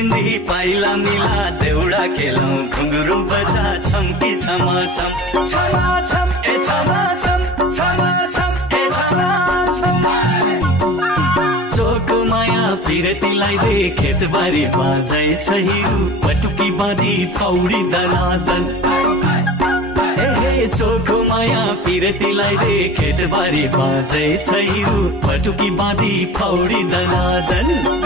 बिन्दी पाइला मिला देउडा खेलौं घुंगरु बजा छम्की छमा छम छमा छम ए छमा छम छमा छम ए छमा छम चोको माया पिरतीलाई दे खेतबारी बाजै छहिरु पटुकी बाँधी पौडी दनादन चोखो माया पिरतीलाई दे खेतबारी बाजै छहिरु पटुकी बाँधी पौडी दनादन